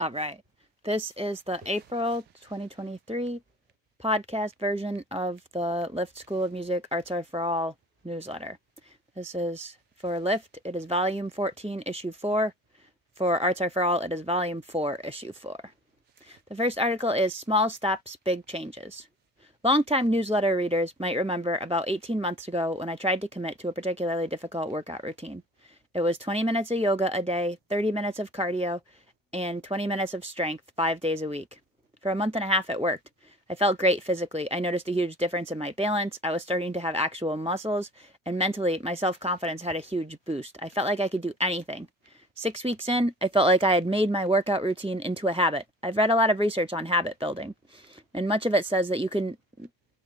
All right. This is the April 2023 podcast version of the Lift School of Music Arts Are for All newsletter. This is for Lift, it is volume 14, issue 4. For Arts Are for All, it is volume 4, issue 4. The first article is Small Steps, Big Changes. Longtime newsletter readers might remember about 18 months ago when I tried to commit to a particularly difficult workout routine. It was 20 minutes of yoga a day, 30 minutes of cardio, and 20 minutes of strength 5 days a week. For a month and a half, it worked. I felt great physically. I noticed a huge difference in my balance. I was starting to have actual muscles, and mentally, my self-confidence had a huge boost. I felt like I could do anything. 6 weeks in, I felt like I had made my workout routine into a habit. I've read a lot of research on habit building, and much of it says that you can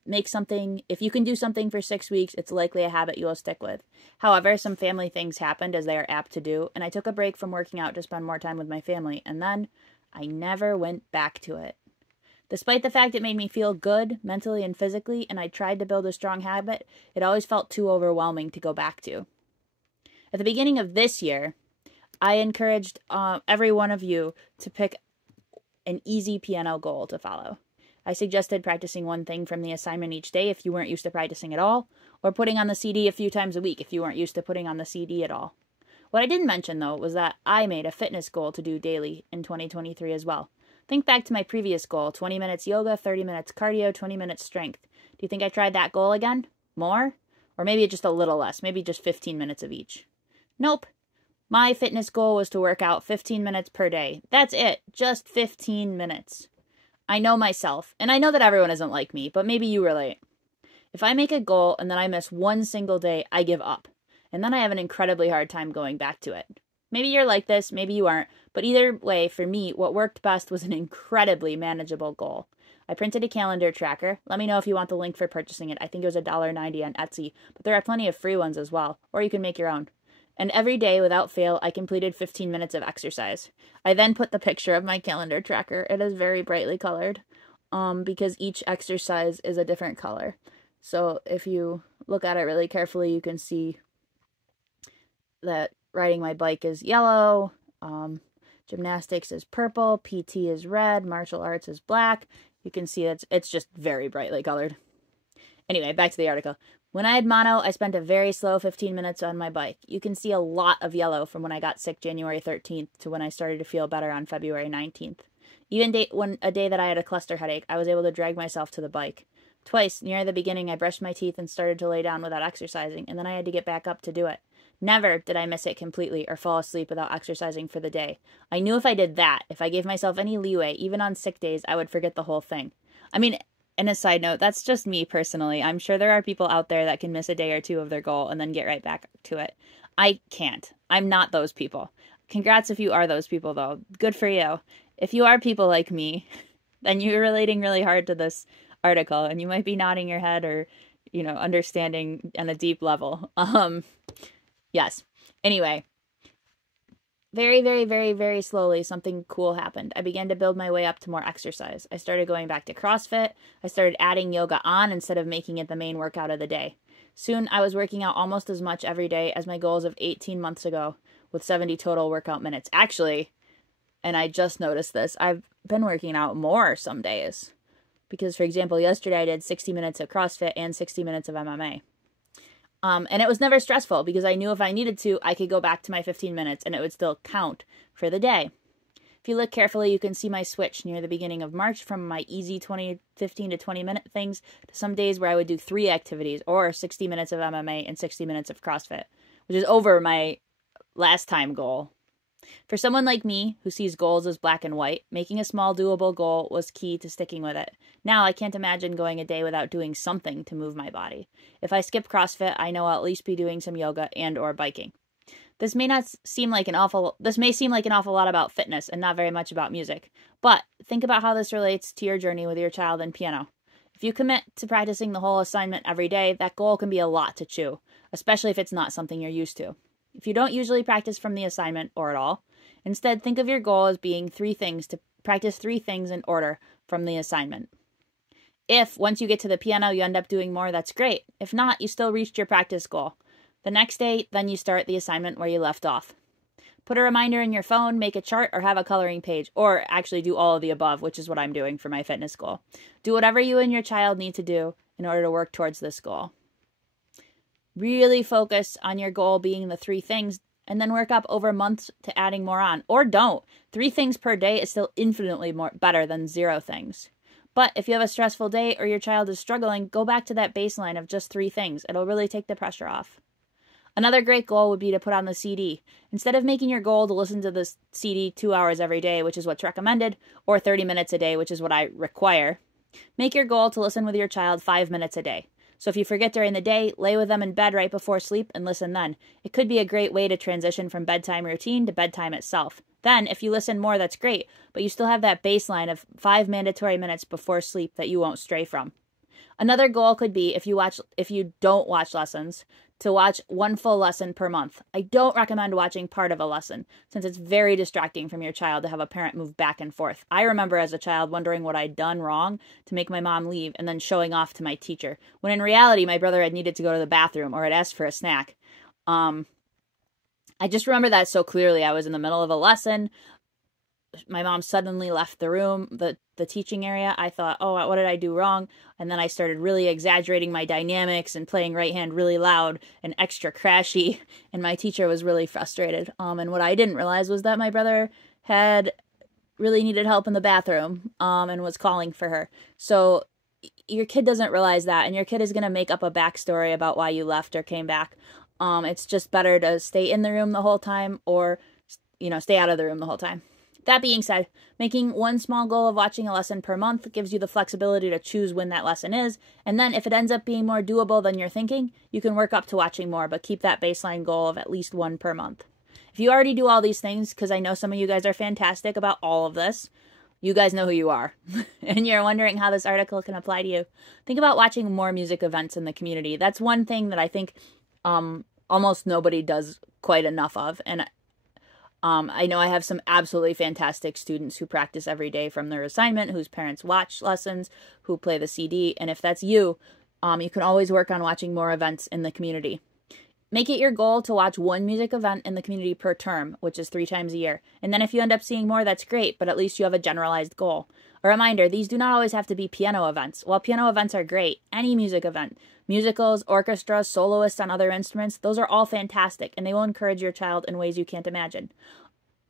if you can do something for 6 weeks, it's likely a habit you will stick with. However, some family things happened, as they are apt to do, and I took a break from working out to spend more time with my family, and then I never went back to it. Despite the fact it made me feel good mentally and physically, and I tried to build a strong habit, it always felt too overwhelming to go back to. At the beginning of this year, I encouraged every one of you to pick an easy piano goal to follow. I suggested practicing one thing from the assignment each day if you weren't used to practicing at all, or putting on the CD a few times a week if you weren't used to putting on the CD at all. What I didn't mention, though, was that I made a fitness goal to do daily in 2023 as well. Think back to my previous goal, 20 minutes yoga, 30 minutes cardio, 20 minutes strength. Do you think I tried that goal again? More? Or maybe just a little less, maybe just 15 minutes of each? Nope. My fitness goal was to work out 15 minutes per day. That's it, just 15 minutes. I know myself, and I know that everyone isn't like me, but maybe you relate. If I make a goal and then I miss one single day, I give up, and then I have an incredibly hard time going back to it. Maybe you're like this, maybe you aren't, but either way, for me, what worked best was an incredibly manageable goal. I printed a calendar tracker. Let me know if you want the link for purchasing it. I think it was $1.90 on Etsy, but there are plenty of free ones as well, or you can make your own. And every day, without fail, I completed 15 minutes of exercise. I then put the picture of my calendar tracker. It is very brightly colored, because each exercise is a different color. So if you look at it really carefully, you can see that riding my bike is yellow, gymnastics is purple, PT is red, martial arts is black. You can see it's just very brightly colored. Anyway, back to the article. When I had mono, I spent a very slow 15 minutes on my bike. You can see a lot of yellow from when I got sick January 13th to when I started to feel better on February 19th. Even a day that I had a cluster headache, I was able to drag myself to the bike. Twice, near the beginning, I brushed my teeth and started to lay down without exercising, and then I had to get back up to do it. Never did I miss it completely or fall asleep without exercising for the day. I knew if I did that, if I gave myself any leeway, even on sick days, I would forget the whole thing. And a side note, that's just me personally. I'm sure there are people out there that can miss a day or two of their goal and then get right back to it. I can't. I'm not those people. Congrats if you are those people, though. Good for you. If you are people like me, then you're relating really hard to this article, and you might be nodding your head or, understanding on a deep level. Yes. Anyway. Very, very, very, very slowly, something cool happened. I began to build my way up to more exercise. I started going back to CrossFit. I started adding yoga on instead of making it the main workout of the day. Soon, I was working out almost as much every day as my goals of 18 months ago, with 70 total workout minutes. Actually, and I just noticed this, I've been working out more some days. Because, for example, yesterday I did 60 minutes of CrossFit and 60 minutes of MMA. And it was never stressful because I knew if I needed to, I could go back to my 15 minutes and it would still count for the day. If you look carefully, you can see my switch near the beginning of March from my easy 15 to 20 minute things to some days where I would do 3 activities or 60 minutes of MMA and 60 minutes of CrossFit, which is over my last time goal. For someone like me, who sees goals as black and white, making a small doable goal was key to sticking with it. Now I can't imagine going a day without doing something to move my body. If I skip CrossFit, I know I'll at least be doing some yoga and or biking. This may seem like an awful lot about fitness and not very much about music, but think about how this relates to your journey with your child and piano. If you commit to practicing the whole assignment every day, that goal can be a lot to chew, especially if it's not something you're used to. If you don't usually practice from the assignment or at all, instead think of your goal as being 3 things to practice 3 things in order from the assignment. If, once you get to the piano, you end up doing more, that's great. If not, you still reached your practice goal. The next day, then you start the assignment where you left off. Put a reminder in your phone, make a chart, or have a coloring page, or actually do all of the above, which is what I'm doing for my fitness goal. Do whatever you and your child need to do in order to work towards this goal. Really focus on your goal being the 3 things, and then work up over months to adding more on. Or don't. 3 things per day is still infinitely better than 0 things. But if you have a stressful day or your child is struggling, go back to that baseline of just 3 things. It'll really take the pressure off. Another great goal would be to put on the CD. Instead of making your goal to listen to the CD 2 hours every day, which is what's recommended, or 30 minutes a day, which is what I require, make your goal to listen with your child 5 minutes a day. So if you forget during the day, lay with them in bed right before sleep and listen then. It could be a great way to transition from bedtime routine to bedtime itself. Then, if you listen more, that's great, but you still have that baseline of 5 mandatory minutes before sleep that you won't stray from. Another goal could be, if you don't watch lessons, to watch 1 full lesson per month. I don't recommend watching part of a lesson, since it's very distracting from your child to have a parent move back and forth. I remember as a child wondering what I'd done wrong to make my mom leave and then showing off to my teacher, when in reality my brother had needed to go to the bathroom or had asked for a snack. I just remember that so clearly. I was in the middle of a lesson. My mom suddenly left the room, the teaching area. I thought, oh, what did I do wrong? And then I started really exaggerating my dynamics and playing right hand really loud and extra crashy. And my teacher was really frustrated. And what I didn't realize was that my brother had really needed help in the bathroom and was calling for her. So your kid doesn't realize that, and your kid is going to make up a backstory about why you left or came back. It's just better to stay in the room the whole time, or, stay out of the room the whole time. That being said, making one small goal of watching a lesson per month gives you the flexibility to choose when that lesson is, and then if it ends up being more doable than you're thinking, you can work up to watching more, but keep that baseline goal of at least 1 per month. If you already do all these things, because I know some of you guys are fantastic about all of this, you guys know who you are, and you're wondering how this article can apply to you, think about watching more music events in the community. That's one thing that I think almost nobody does quite enough of, and I know I have some absolutely fantastic students who practice every day from their assignment, whose parents watch lessons, who play the CD, and if that's you, you can always work on watching more events in the community. Make it your goal to watch 1 music event in the community per term, which is 3 times a year. And then if you end up seeing more, that's great, but at least you have a generalized goal. A reminder, these do not always have to be piano events. While piano events are great, any music event, musicals, orchestras, soloists on other instruments, those are all fantastic, and they will encourage your child in ways you can't imagine.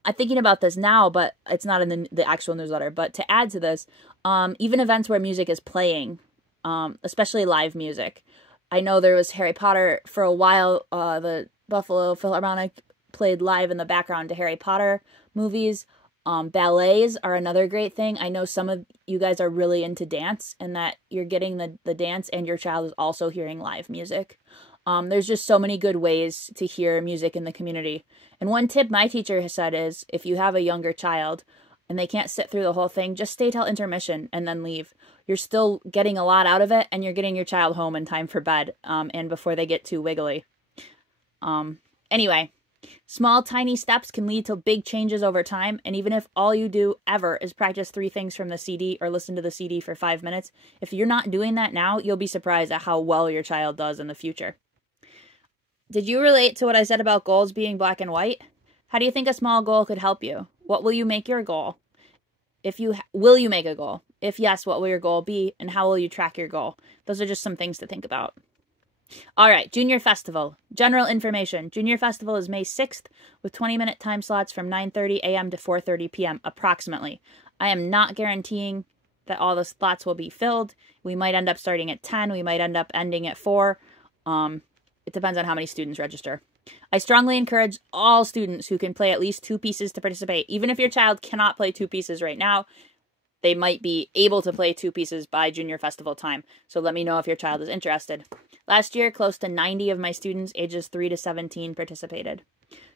I'm thinking about this now, but it's not in the actual newsletter. But to add to this, even events where music is playing, especially live music. I know there was Harry Potter for a while. The Buffalo Philharmonic played live in the background to Harry Potter movies. Ballets are another great thing. I know some of you guys are really into dance, and that you're getting the dance and your child is also hearing live music. There's just so many good ways to hear music in the community. And one tip my teacher has said is, if you have a younger child and they can't sit through the whole thing, just stay till intermission and then leave. You're still getting a lot out of it, and you're getting your child home in time for bed, and before they get too wiggly. Anyway, small, tiny steps can lead to big changes over time, and even if all you do ever is practice 3 things from the CD or listen to the CD for 5 minutes, if you're not doing that now, you'll be surprised at how well your child does in the future. Did you relate to what I said about goals being black and white? How do you think a small goal could help you? What will you make your goal? Will you make a goal? If yes, what will your goal be, and how will you track your goal? Those are just some things to think about. All right, Junior Festival. General information. Junior Festival is May 6th with 20-minute time slots from 9:30 a.m. to 4:30 p.m. approximately. I am not guaranteeing that all the slots will be filled. We might end up starting at 10. We might end up ending at 4. It depends on how many students register. I strongly encourage all students who can play at least 2 pieces to participate. Even if your child cannot play 2 pieces right now, they might be able to play 2 pieces by Junior Festival time. So let me know if your child is interested. Last year, close to 90 of my students ages 3 to 17 participated.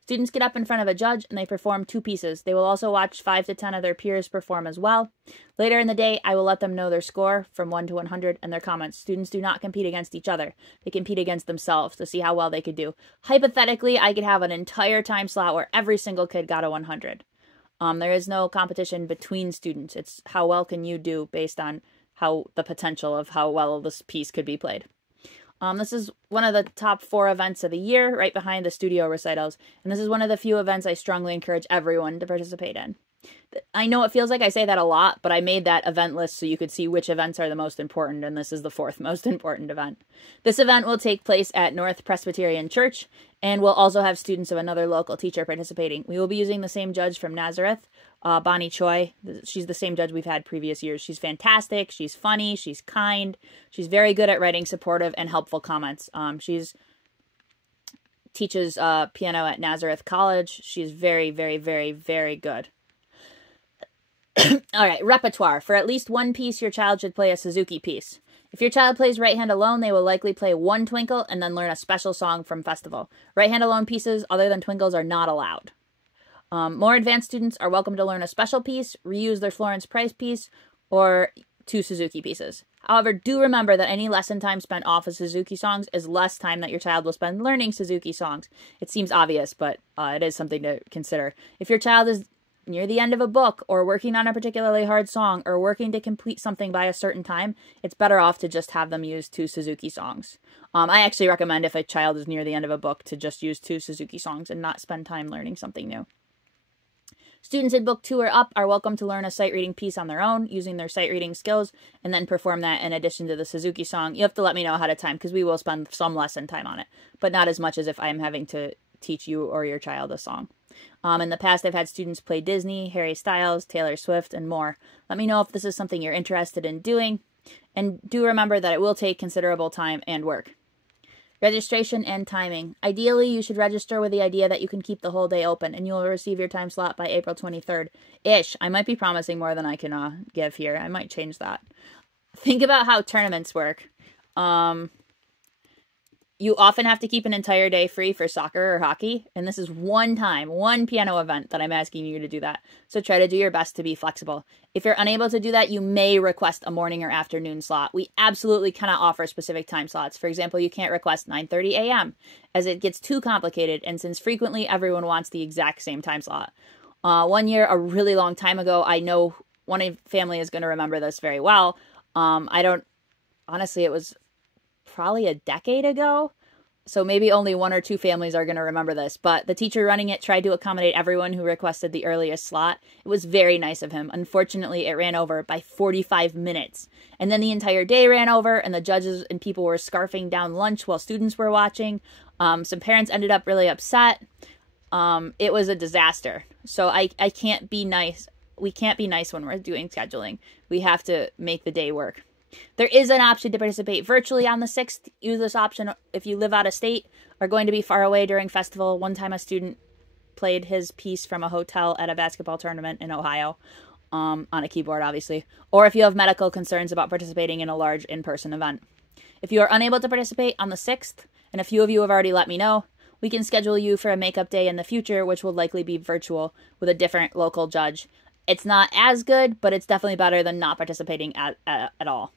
Students get up in front of a judge and they perform 2 pieces. They will also watch 5 to 10 of their peers perform as well. Later in the day, I will let them know their score from 1 to 100 and their comments. Students do not compete against each other. They compete against themselves to see how well they could do. Hypothetically, I could have an entire time slot where every single kid got a 100. There is no competition between students. It's how well can you do based on the potential of how well this piece could be played. This is one of the top 4 events of the year, right behind the studio recitals, and this is one of the few events I strongly encourage everyone to participate in. I know it feels like I say that a lot, but I made that event list so you could see which events are the most important, and this is the 4th most important event. This event will take place at North Presbyterian Church, and we'll also have students of another local teacher participating. We will be using the same judge from Nazareth, Bonnie Choi. She's the same judge we've had previous years. She's fantastic, she's funny, she's kind, she's very good at writing supportive and helpful comments. She's teaches piano at Nazareth College. She's very, very, very, very good. All right, repertoire. For at least one piece, your child should play a Suzuki piece. If your child plays right hand alone, they will likely play one twinkle and then learn a special song from festival. Right hand alone pieces other than twinkles are not allowed. More advanced students are welcome to learn a special piece, reuse their Florence Price piece, or 2 Suzuki pieces. However, do remember that any lesson time spent off of Suzuki songs is less time that your child will spend learning Suzuki songs. It seems obvious, but it is something to consider. If your child is near the end of a book, or working on a particularly hard song, or working to complete something by a certain time, it's better off to just have them use 2 Suzuki songs. I actually recommend if a child is near the end of a book to just use 2 Suzuki songs and not spend time learning something new. Students in book 2 or up are welcome to learn a sight reading piece on their own using their sight reading skills and then perform that in addition to the Suzuki song. You have to let me know ahead of time because we will spend some lesson time on it, but not as much as if I'm having to teach you or your child a song. In the past, I've had students play Disney, Harry Styles, Taylor Swift, and more. Let me know if this is something you're interested in doing, and do remember that it will take considerable time and work. Registration and timing. Ideally, you should register with the idea that you can keep the whole day open, and you will receive your time slot by April 23rd-ish. I might be promising more than I can give here. I might change that. Think about how tournaments work. You often have to keep an entire day free for soccer or hockey, and this is one piano event that I'm asking you to do that. So try to do your best to be flexible. If you're unable to do that, you may request a morning or afternoon slot. We absolutely cannot offer specific time slots. For example, you can't request 9:30 a.m. as it gets too complicated, and since frequently everyone wants the exact same time slot. One year, a really long time ago, I know one family is going to remember this very well. Honestly, it was probably a decade ago, so maybe only 1 or 2 families are going to remember this, but the teacher running it tried to accommodate everyone who requested the earliest slot. It was very nice of him. Unfortunately, it ran over by 45 minutes, and then the entire day ran over, and the judges and people were scarfing down lunch while students were watching. Some parents ended up really upset. It was a disaster. So I can't be nice. We can't be nice when we're doing scheduling. We have to make the day work. There is an option to participate virtually on the 6th. Use this option if you live out of state, are going to be far away during festival. One time a student played his piece from a hotel at a basketball tournament in Ohio, on a keyboard, obviously, or if you have medical concerns about participating in a large in-person event. If you are unable to participate on the 6th, and a few of you have already let me know, we can schedule you for a makeup day in the future, which will likely be virtual with a different local judge. It's not as good, but it's definitely better than not participating at all.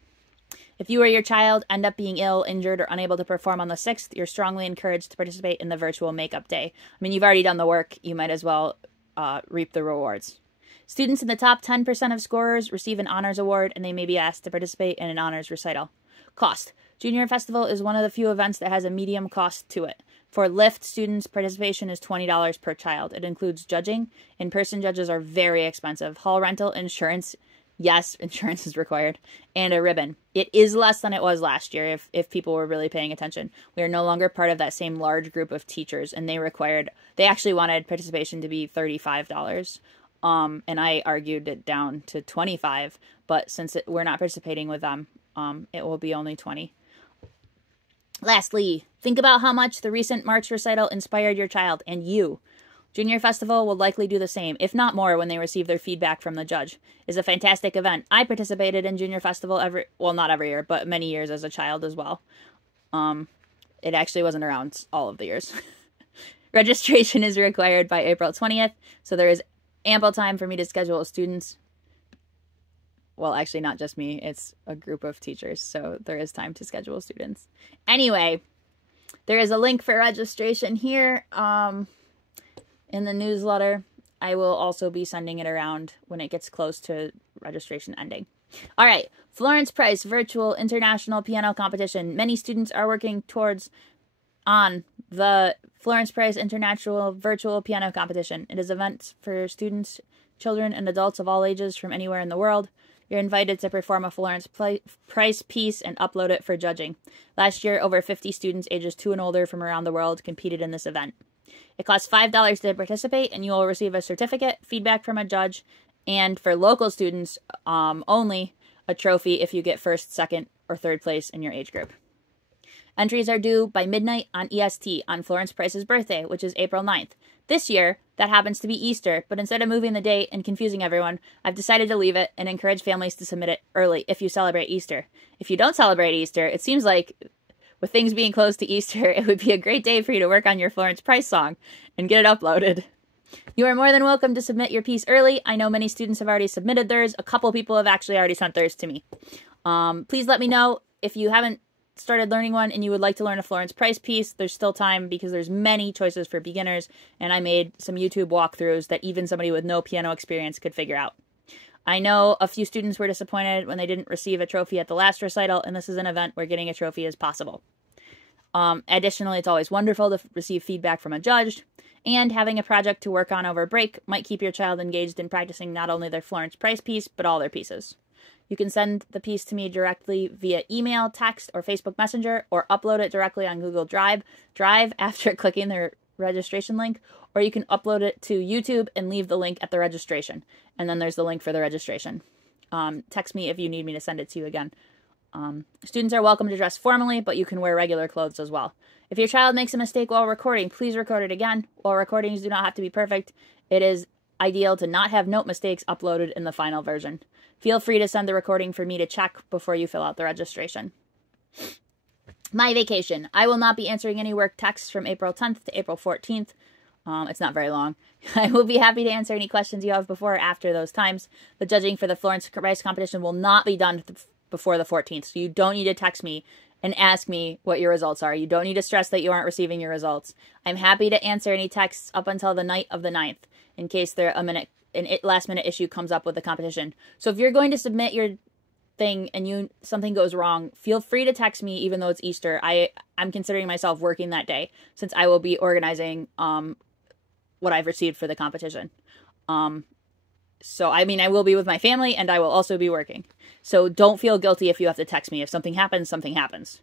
If you or your child end up being ill, injured, or unable to perform on the 6th, you're strongly encouraged to participate in the virtual makeup day. I mean, you've already done the work. You might as well reap the rewards. Students in the top 10% of scorers receive an honors award, and they may be asked to participate in an honors recital. Cost. Junior Festival is one of the few events that has a medium cost to it. For LIFT students, participation is $20 per child. It includes judging. In-person judges are very expensive. Hall rental, insurance. Yes, insurance is required, and a ribbon. It is less than it was last year if people were really paying attention. We are no longer part of that same large group of teachers, and they actually wanted participation to be $35. And I argued it down to $25, but since we're not participating with them, it will be only $20. Lastly, think about how much the recent March recital inspired your child and you. Junior Festival will likely do the same, if not more, when they receive their feedback from the judge. It's a fantastic event. I participated in Junior Festival not every year, but many years as a child as well. It actually wasn't around all of the years. Registration is required by April 20th, so there is ample time for me to schedule students. Well, actually, not just me. It's a group of teachers, so there is time to schedule students. Anyway, there is a link for registration here. In the newsletter. I will also be sending it around when it gets close to registration ending. All right, Florence Price Virtual International Piano Competition. Many students are working on the Florence Price International Virtual Piano Competition. It is events for students, children, and adults of all ages from anywhere in the world. You're invited to perform a Florence Price piece and upload it for judging. Last year, over 50 students ages 2 and older from around the world competed in this event. It costs $5 to participate, and you will receive a certificate, feedback from a judge, and for local students only, a trophy if you get first, second, or third place in your age group. Entries are due by midnight on EST on Florence Price's birthday, which is April 9th. This year, that happens to be Easter, but instead of moving the date and confusing everyone, I've decided to leave it and encourage families to submit it early if you celebrate Easter. If you don't celebrate Easter, it seems like with things being close to Easter, it would be a great day for you to work on your Florence Price song and get it uploaded. You are more than welcome to submit your piece early. I know many students have already submitted theirs. A couple people have actually already sent theirs to me. Please let me know if you haven't started learning one and you would like to learn a Florence Price piece. There's still time because there's many choices for beginners, and I made some YouTube walkthroughs that even somebody with no piano experience could figure out. I know a few students were disappointed when they didn't receive a trophy at the last recital, and this is an event where getting a trophy is possible. Additionally, it's always wonderful to receive feedback from a judge, and having a project to work on over break might keep your child engaged in practicing not only their Florence Price piece, but all their pieces. You can send the piece to me directly via email, text, or Facebook Messenger, or upload it directly on Google Drive after clicking the registration link, or you can upload it to YouTube and leave the link at the registration. And then there's the link for the registration. Text me if you need me to send it to you again. Students are welcome to dress formally, but you can wear regular clothes as well. If your child makes a mistake while recording, please record it again. While recordings do not have to be perfect, it is ideal to not have note mistakes uploaded in the final version. Feel free to send the recording for me to check before you fill out the registration. My vacation. I will not be answering any work texts from April 10th to April 14th. It's not very long. I will be happy to answer any questions you have before or after those times. The judging for the Florence Price competition will not be done before the 14th, so you don't need to text me and ask me what your results are. You don't need to stress that you aren't receiving your results. I'm happy to answer any texts up until the night of the 9th in case last-minute issue comes up with the competition. So if you're going to submit your thing and something goes wrong, feel free to text me even though it's Easter. I'm considering myself working that day since I will be organizing what I've received for the competition. So, I will be with my family and I will also be working. So don't feel guilty if you have to text me. If something happens, something happens.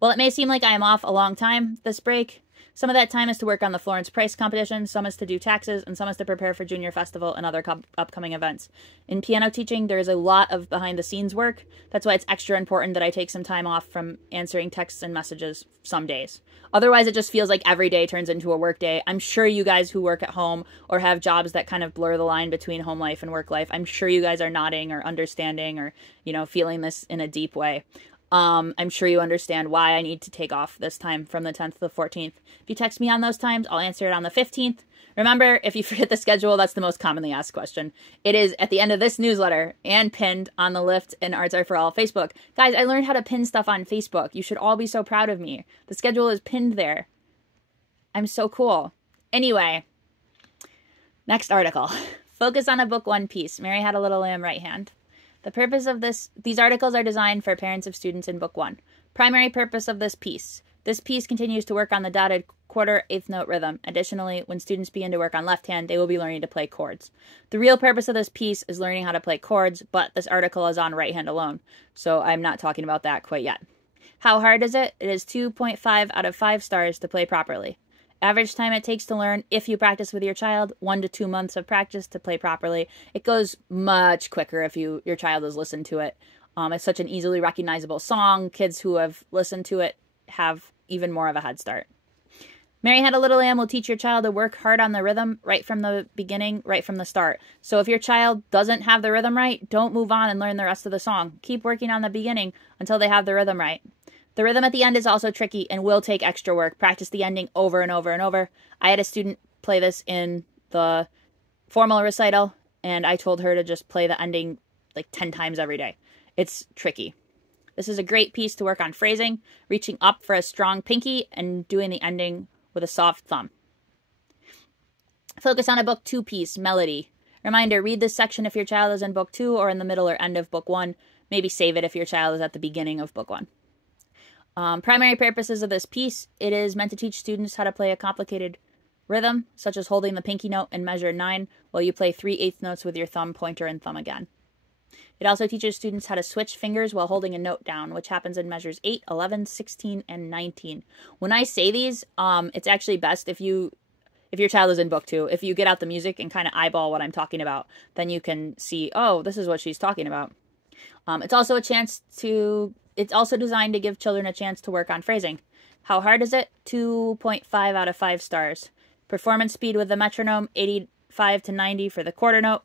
Well, it may seem like I am off a long time this break. Some of that time is to work on the Florence Price competition, some is to do taxes, and some is to prepare for Junior Festival and other upcoming events. In piano teaching, there is a lot of behind-the-scenes work. That's why it's extra important that I take some time off from answering texts and messages some days. Otherwise, it just feels like every day turns into a work day. I'm sure you guys who work at home or have jobs that kind of blur the line between home life and work life, I'm sure you guys are nodding or understanding or, feeling this in a deep way. I'm sure you understand why I need to take off this time from the 10th to the 14th. If you text me on those times, I'll answer it on the 15th. Remember, if you forget the schedule, that's the most commonly asked question. It is at the end of this newsletter and pinned on the Lift and Arts Are For All Facebook. Guys, I learned how to pin stuff on Facebook. You should all be so proud of me. The schedule is pinned there. I'm so cool. Anyway, next article. Focus on a Book 1 piece. Mary Had a Little Lamb, right hand. The purpose of these articles are designed for parents of students in Book 1. Primary purpose of this piece. This piece continues to work on the dotted quarter, eighth note rhythm. Additionally, when students begin to work on left hand, they will be learning to play chords. The real purpose of this piece is learning how to play chords, but this article is on right hand alone, so I'm not talking about that quite yet. How hard is it? It is 2.5 out of 5 stars to play properly. Average time it takes to learn, if you practice with your child, 1 to 2 months of practice to play properly. It goes much quicker if your child has listened to it. It's such an easily recognizable song. Kids who have listened to it have even more of a head start. Mary Had a Little Lamb will teach your child to work hard on the rhythm right from the beginning, right from the start. So if your child doesn't have the rhythm right, don't move on and learn the rest of the song. Keep working on the beginning until they have the rhythm right. The rhythm at the end is also tricky and will take extra work. Practice the ending over and over and over. I had a student play this in the formal recital, and I told her to just play the ending like 10 times every day. It's tricky. This is a great piece to work on phrasing, reaching up for a strong pinky, and doing the ending with a soft thumb. Focus on a Book 2 piece, melody. Reminder, read this section if your child is in Book 2 or in the middle or end of Book 1. maybe save it if your child is at the beginning of book 1. Primary purposes of this piece, it is meant to teach students how to play a complicated rhythm, such as holding the pinky note in measure 9 while you play 3/8 notes with your thumb, pointer, and thumb again. It also teaches students how to switch fingers while holding a note down, which happens in measures 8, 11, 16, and 19. When I say these, it's actually best if your child is in book 2, if you get out the music and kind of eyeball what I'm talking about, then you can see, oh, this is what she's talking about. It's also designed to give children a chance to work on phrasing. How hard is it? 2.5 out of 5 stars. Performance speed with the metronome, 85 to 90 for the quarter note.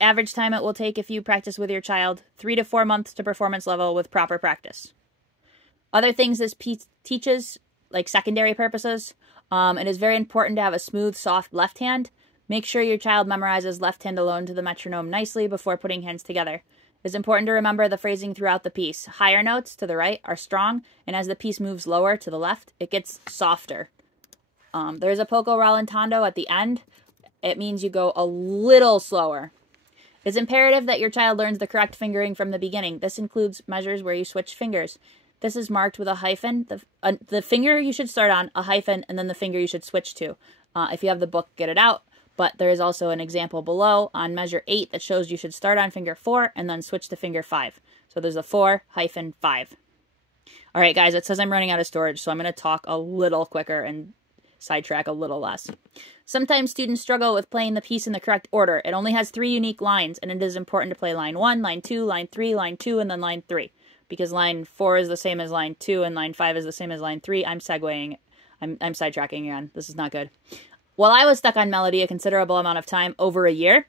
Average time it will take if you practice with your child, 3 to 4 months to performance level with proper practice. Other things this piece teaches, like secondary purposes, it is very important to have a smooth, soft left hand. Make sure your child memorizes left hand alone to the metronome nicely before putting hands together. It's important to remember the phrasing throughout the piece. Higher notes to the right are strong, and as the piece moves lower to the left, it gets softer. There's a poco rallentando at the end. It means you go a little slower. It's imperative that your child learns the correct fingering from the beginning. This includes measures where you switch fingers. This is marked with a hyphen. The finger you should start on, a hyphen, and then the finger you should switch to. If you have the book, get it out. But there is also an example below on measure 8 that shows you should start on finger 4 and then switch to finger 5. So there's a 4-5. All right, guys, it says I'm running out of storage, so I'm going to talk a little quicker and sidetrack a little less. Sometimes students struggle with playing the piece in the correct order. It only has 3 unique lines, and it is important to play line 1, line 2, line 3, line 2, and then line 3. Because line 4 is the same as line 2 and line 5 is the same as line 3. I'm segueing. I'm sidetracking again. This is not good. While I was stuck on melody a considerable amount of time, over a year,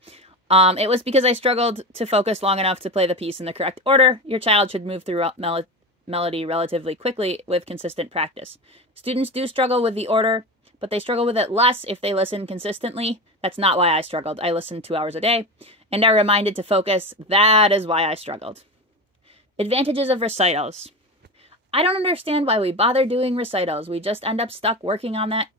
it was because I struggled to focus long enough to play the piece in the correct order. Your child should move through melody relatively quickly with consistent practice. Students do struggle with the order, but they struggle with it less if they listen consistently. That's not why I struggled. I listened 2 hours a day, and are reminded to focus. That is why I struggled. Advantages of recitals. I don't understand why we bother doing recitals. We just end up stuck working on that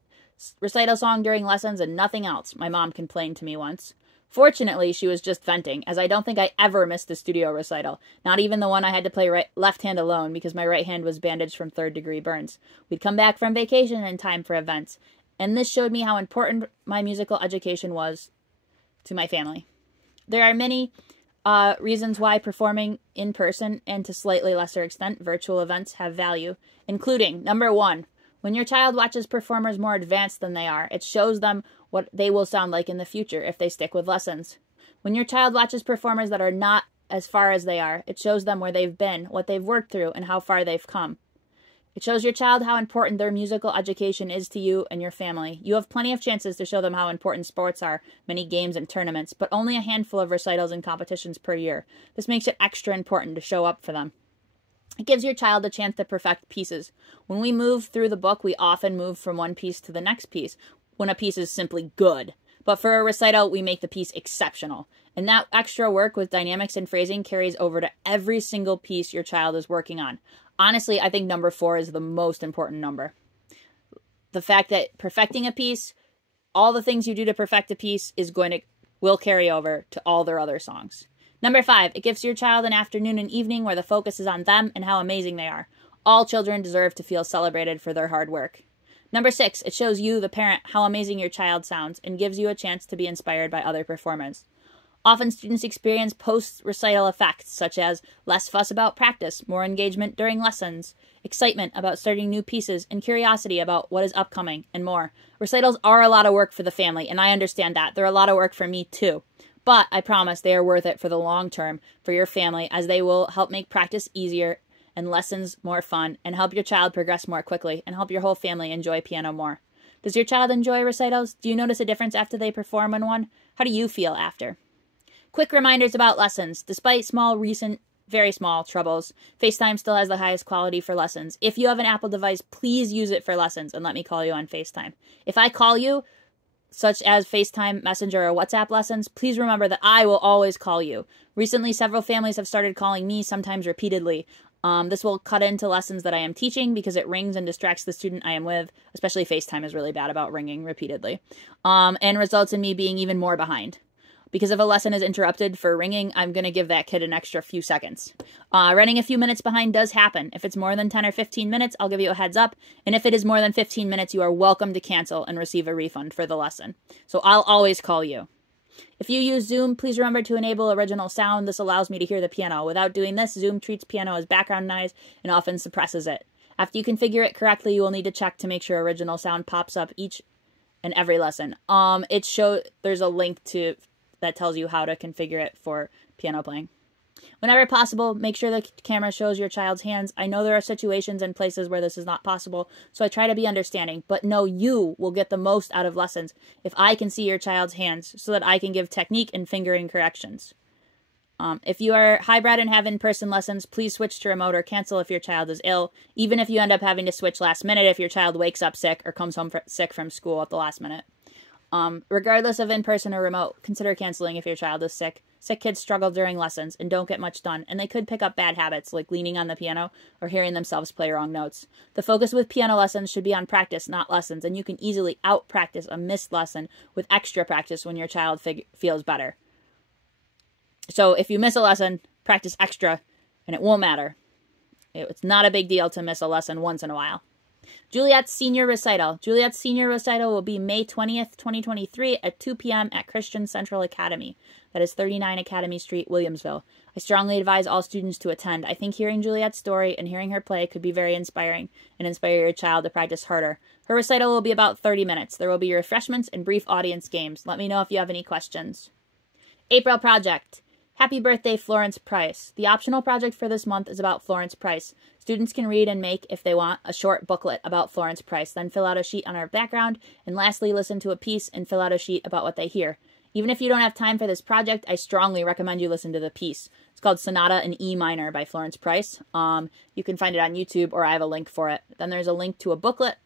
recital song during lessons and nothing else, my mom complained to me once. Fortunately, she was just venting, as I don't think I ever missed a studio recital, not even the one I had to play left hand alone because my right hand was bandaged from 3rd-degree burns. We'd come back from vacation in time for events, and this showed me how important my musical education was to my family. There are many reasons why performing in person and to slightly lesser extent virtual events have value, including, number 1, when your child watches performers more advanced than they are, it shows them what they will sound like in the future if they stick with lessons. When your child watches performers that are not as far as they are, it shows them where they've been, what they've worked through, and how far they've come. It shows your child how important their musical education is to you and your family. You have plenty of chances to show them how important sports are, many games and tournaments, but only a handful of recitals and competitions per year. This makes it extra important to show up for them. It gives your child a chance to perfect pieces. When we move through the book, we often move from one piece to the next piece, when a piece is simply good. But for a recital, we make the piece exceptional. And that extra work with dynamics and phrasing carries over to every single piece your child is working on. Honestly, I think number 4 is the most important number. The fact that perfecting a piece, all the things you do to perfect a piece will carry over to all their other songs. Number 5, it gives your child an afternoon and evening where the focus is on them and how amazing they are. All children deserve to feel celebrated for their hard work. Number 6, it shows you, the parent, how amazing your child sounds and gives you a chance to be inspired by other performers. Often students experience post-recital effects, such as less fuss about practice, more engagement during lessons, excitement about starting new pieces, and curiosity about what is upcoming, and more. Recitals are a lot of work for the family, and I understand that. They're a lot of work for me, too. But I promise they are worth it for the long term for your family, as they will help make practice easier and lessons more fun, and help your child progress more quickly, and help your whole family enjoy piano more. Does your child enjoy recitals? Do you notice a difference after they perform in one? How do you feel after? Quick reminders about lessons. Despite very small troubles, FaceTime still has the highest quality for lessons. If you have an Apple device, please use it for lessons and let me call you on FaceTime. If I call you, such as FaceTime, Messenger, or WhatsApp lessons, please remember that I will always call you. Recently, several families have started calling me, sometimes repeatedly. This will cut into lessons that I am teaching because it rings and distracts the student I am with, especially FaceTime is really bad about ringing repeatedly, and results in me being even more behind. because if a lesson is interrupted for ringing, I'm going to give that kid an extra few seconds. Running a few minutes behind does happen. If it's more than 10 or 15 minutes, I'll give you a heads up. And if it is more than 15 minutes, you are welcome to cancel and receive a refund for the lesson. So I'll always call you. If you use Zoom, please remember to enable original sound. This allows me to hear the piano. Without doing this, Zoom treats piano as background noise and often suppresses it. After you configure it correctly, you will need to check to make sure original sound pops up each and every lesson. There's a link that tells you how to configure it for piano playing. Whenever possible, make sure the camera shows your child's hands. I know there are situations and places where this is not possible, so I try to be understanding, but know you will get the most out of lessons if I can see your child's hands so that I can give technique and fingering corrections. If you are hybrid and have in-person lessons, please switch to remote or cancel if your child is ill, even if you end up having to switch last minute if your child wakes up sick or comes home sick from school at the last minute. Regardless of in-person or remote, consider canceling if your child is sick. Sick kids struggle during lessons and don't get much done, and they could pick up bad habits like leaning on the piano or hearing themselves play wrong notes. The focus with piano lessons should be on practice, not lessons, and you can easily out-practice a missed lesson with extra practice when your child feels better. So if you miss a lesson, practice extra, and it won't matter. It's not a big deal to miss a lesson once in a while. Juliet's Senior Recital. Juliet's Senior Recital will be May 20th, 2023 at 2 p.m. at Christian Central Academy. That is 39 Academy Street, Williamsville. I strongly advise all students to attend. I think hearing Juliet's story and hearing her play could be very inspiring and inspire your child to practice harder. Her recital will be about 30 minutes. There will be refreshments and brief audience games. Let me know if you have any questions. April Project. Happy birthday, Florence Price. The optional project for this month is about Florence Price. Students can read and make, if they want, a short booklet about Florence Price, then fill out a sheet on her background, and lastly, listen to a piece and fill out a sheet about what they hear. Even if you don't have time for this project, I strongly recommend you listen to the piece. It's called Sonata in E Minor by Florence Price. You can find it on YouTube, or I have a link for it. Then there's a link to a booklet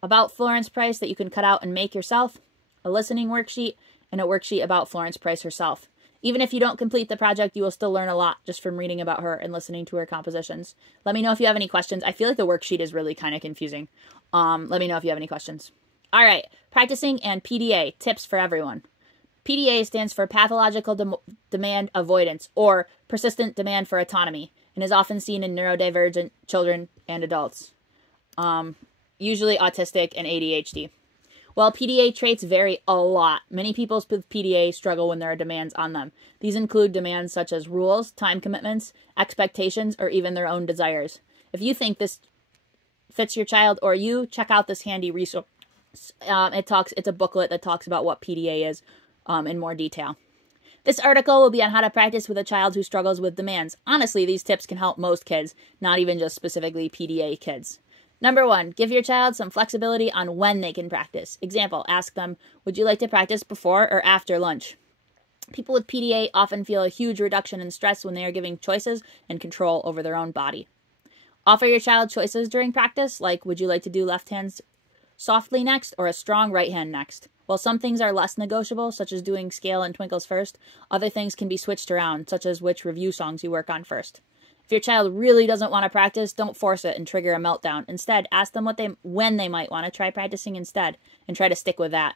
about Florence Price that you can cut out and make yourself, a listening worksheet, and a worksheet about Florence Price herself. Even if you don't complete the project, you will still learn a lot just from reading about her and listening to her compositions. Let me know if you have any questions. I feel like the worksheet is really kind of confusing. Let me know if you have any questions. All right, practicing and PDA, tips for everyone. PDA stands for Pathological Demand Avoidance, or Persistent Demand for Autonomy, and is often seen in neurodivergent children and adults, usually autistic and ADHD. While PDA traits vary a lot, many people with PDA struggle when there are demands on them. These include demands such as rules, time commitments, expectations, or even their own desires. If you think this fits your child or you, check out this handy resource. It's a booklet that talks about what PDA is in more detail. This article will be on how to practice with a child who struggles with demands. Honestly, these tips can help most kids, not even just specifically PDA kids. Number 1, give your child some flexibility on when they can practice. Example, ask them, would you like to practice before or after lunch? People with PDA often feel a huge reduction in stress when they are giving choices and control over their own body. Offer your child choices during practice, like would you like to do left hand softly next or a strong right hand next? While some things are less negotiable, such as doing scale and twinkles first, other things can be switched around, such as which review songs you work on first. If your child really doesn't want to practice, don't force it and trigger a meltdown. Instead, ask them when they might want to try practicing instead, and try to stick with that.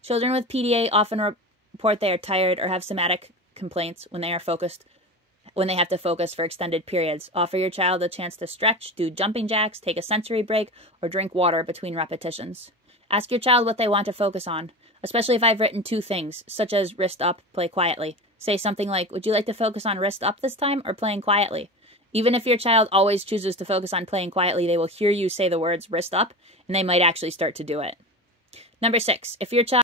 Children with PDA often report they are tired or have somatic complaints when they have to focus for extended periods. Offer your child a chance to stretch, do jumping jacks, take a sensory break, or drink water between repetitions. Ask your child what they want to focus on, especially if I've written 2 things, such as wrist up, play quietly. Say something like, would you like to focus on wrist up this time or playing quietly? Even if your child always chooses to focus on playing quietly, they will hear you say the words wrist up, and they might actually start to do it. Number 6, if your child